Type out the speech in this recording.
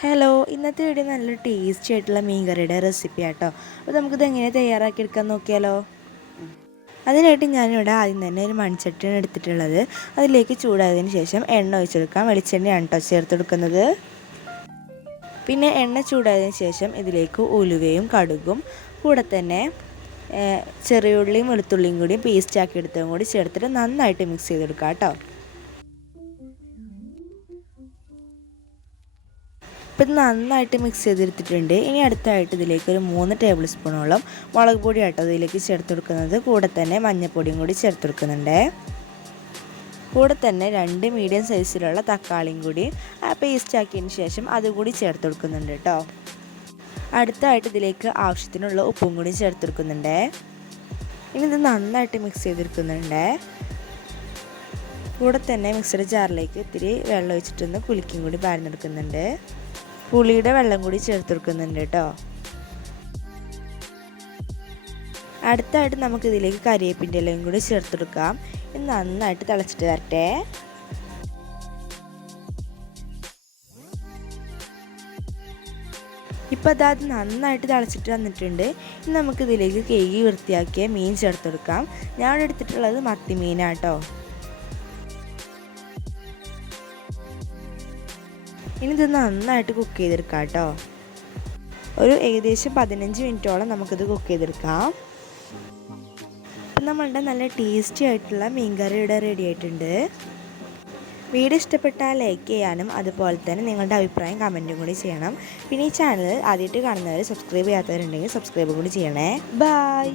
Hello, ഇന്നത്തെ video നല്ല tasty ആയിട്ടുള്ള മീൻകറിയുടെ റെസിപ്പി ആട്ടോ. അപ്പോൾ നമുക്കിത് എങ്ങനെ തയ്യാറാക്കിയെടുക്കാൻ നോക്കിയാലോ. അതിനായിട്ട് ഞാനിവിടെ ആദ്യം തന്നെ ഒരു മൺചട്ടിയാണ് എടുത്തിട്ടുള്ളത്. അതിലേക്ക് ചൂടായതിന് ശേഷം എണ്ണ ഒഴിച്ചെടുക്കാം. വെളിച്ചെണ്ണയാണ് കേട്ടോ ചേർത്തെടുക്കുന്നത്. പിന്നെ എണ്ണ ചൂടായതിന് ശേഷം ഇതിലേക്ക് ഉലുവയും കടുകും കൂടെ തന്നെ ചെറിയുള്ളിയും വെളുത്തുള്ളിയും കൂടി പേസ്റ്റ് ആക്കി എടുത്തതും കൂടി ചേർത്തിട്ട് നന്നായിട്ട് മിക്സ് ചെയ്തെടുക്കാം കേട്ടോ. ഇപ്പം ഇത് നന്നായിട്ട് മിക്സ് ചെയ്തെടുത്തിട്ടുണ്ട്. ഇനി അടുത്തായിട്ട് ഇതിലേക്ക് ഒരു 3 ടേബിൾ സ്പൂണോളം മുളക് പൊടി ആട്ടോ ഇതിലേക്ക് ചേർത്ത് കൊടുക്കുന്നത്. കൂടെ തന്നെ മഞ്ഞൾപ്പൊടിയും കൂടി ചേർത്ത് കൊടുക്കുന്നുണ്ട്. കൂടെ തന്നെ 2 മീഡിയം സൈസിലുള്ള തക്കാളിയും കൂടി പേസ്റ്റ് ആക്കിയതിന് ശേഷം അതുകൂടി ചേർത്ത് കൊടുക്കുന്നുണ്ട് കേട്ടോ. അടുത്തായിട്ട് ഇതിലേക്ക് ആവശ്യത്തിനുള്ള ഉപ്പും കൂടി ചേർത്ത് കൊടുക്കുന്നുണ്ട്. ഇനി ഇത് നന്നായിട്ട് മിക്സ് ചെയ്തെടുക്കുന്നുണ്ട്. കൂടെ തന്നെ മിക്സിയുടെ ജാറിലേക്ക് ഇത്തിരി വെള്ളം ഒഴിച്ചിട്ടൊന്ന് കുലുക്കിയും കൂടി പാർന്നെടുക്കുന്നുണ്ട്. പുളിയുടെ വെള്ളം കൂടി ചേർത്ത് കൊടുക്കുന്നുണ്ട് കേട്ടോ. അടുത്തായിട്ട് നമുക്കിതിലേക്ക് കരിവേപ്പിൻ്റെ ഇലയും കൂടി ചേർത്ത് കൊടുക്കാം. ഇത് നന്നായിട്ട് തിളച്ചിട്ട് വരട്ടെ. ഇപ്പോൾ അത് നന്നായിട്ട് തിളച്ചിട്ട് വന്നിട്ടുണ്ട്. ഇനി നമുക്കിതിലേക്ക് കഴുകി വൃത്തിയാക്കിയ മീൻ ചേർത്ത് കൊടുക്കാം. ഞാൻ എടുത്തിട്ടുള്ളത് മത്തി മീനാട്ടോ. ഇനി ഇത് നന്നായിട്ട് കുക്ക് ചെയ്തെടുക്കാം കേട്ടോ. ഒരു ഏകദേശം 15 മിനിറ്റോളം നമുക്കിത് കുക്ക് ചെയ്തെടുക്കാം. അപ്പം നമ്മളുടെ നല്ല ടേസ്റ്റി ആയിട്ടുള്ള മീൻകറി ഇവിടെ റെഡി ആയിട്ടുണ്ട്. വീഡിയോ ഇഷ്ടപ്പെട്ടാൽ ലൈക്ക് ചെയ്യാനും അതുപോലെ തന്നെ നിങ്ങളുടെ അഭിപ്രായം കമൻറ്റും കൂടി ചെയ്യണം. പിന്നെ ഈ ചാനൽ ആദ്യമായിട്ട് കാണുന്നവർ സബ്സ്ക്രൈബ് ചെയ്യാത്തവരുണ്ടെങ്കിൽ സബ്സ്ക്രൈബ് കൂടി ചെയ്യണേ. ബൈ.